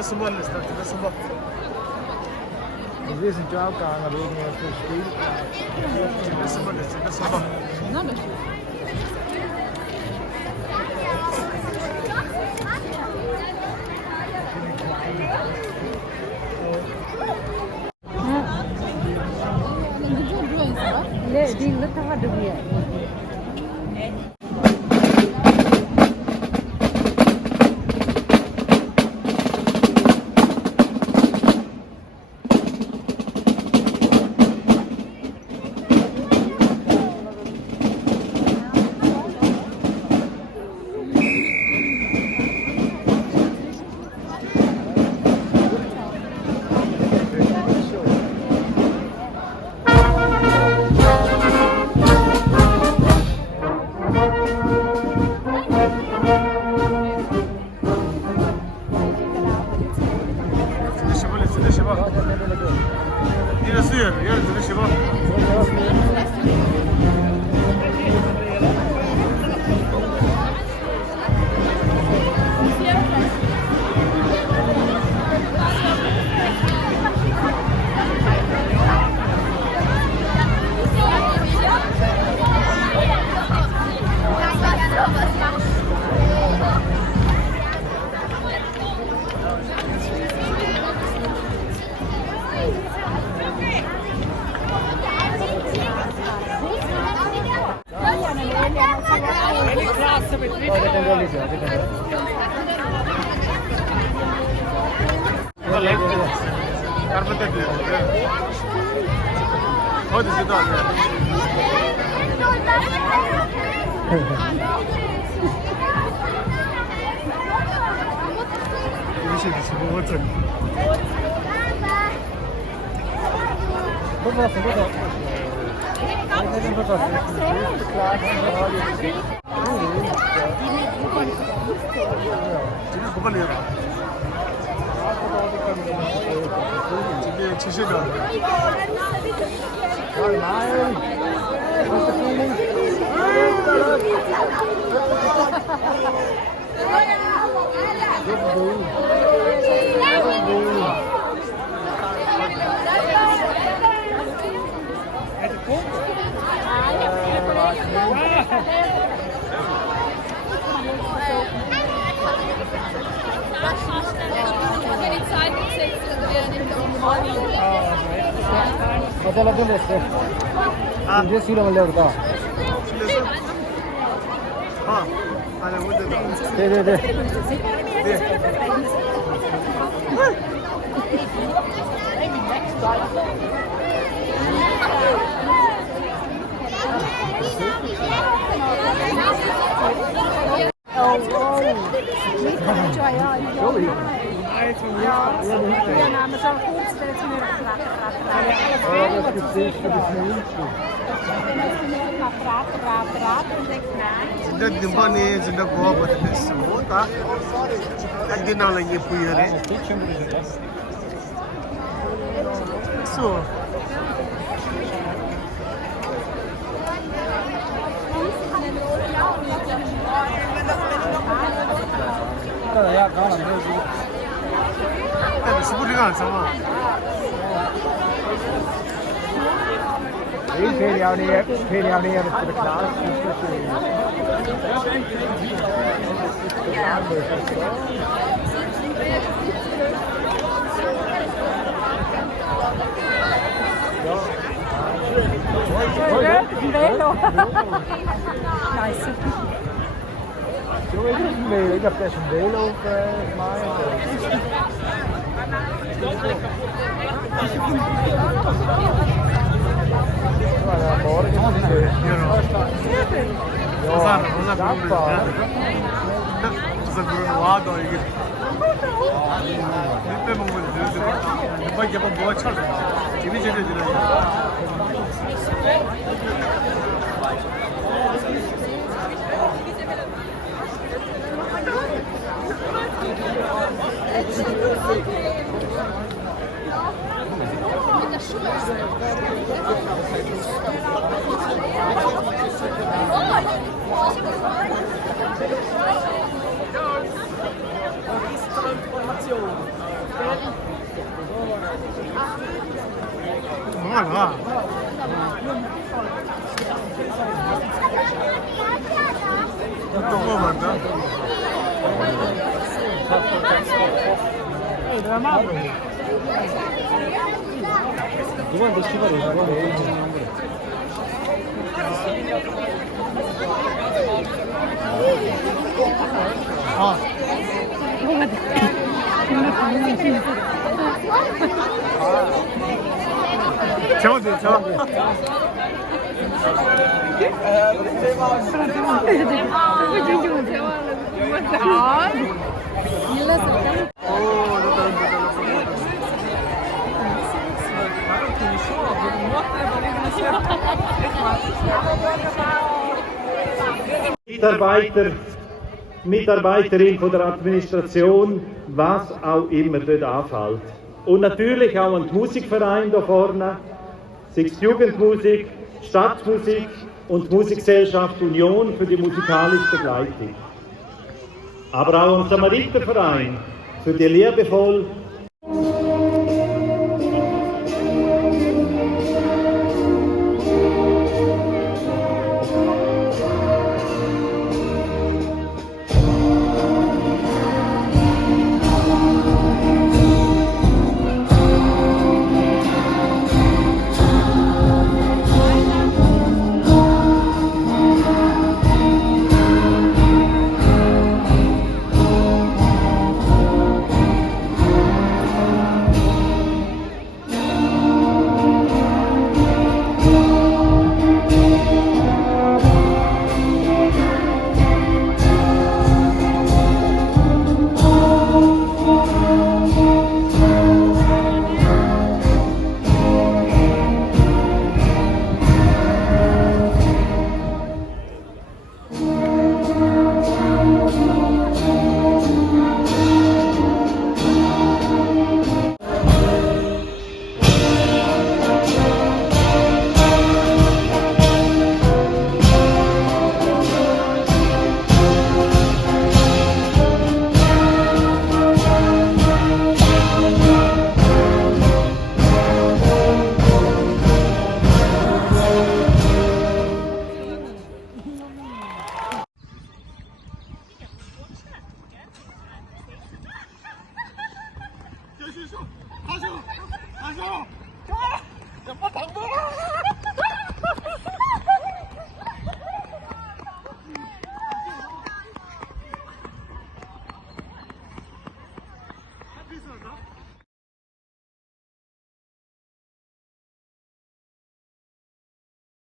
Tidak semua listan, tidak semua. This is job car of being able to speak. Tidak semua listan, tidak semua. لا دي لا تغدو بيها Sudah dimana ni sudah gua buat semua tak? Lagi nak lagi punya ni. So. Ya, kawan ni. Tapi sebut dengan sama. फिर यानी इसके class Nice. Zo weet ik niet meer. Ik heb best een deel over morgen is het weer. Cosa Bruno 이게 몇 먹으면 되는데 몇 개만 모아쳐서 집이 저려지는 뭐야? 어떤 거 맞나? 누구한테 시발이 이거 아. 재워줘, 재워. Mitarbeiterin von der Administration, was auch immer dort anfällt. Und natürlich auch ein Musikverein da vorne, sei es Jugendmusik, Stadtmusik und Musikgesellschaft Union für die musikalische Begleitung. Aber auch ein Samariterverein für die liebevoll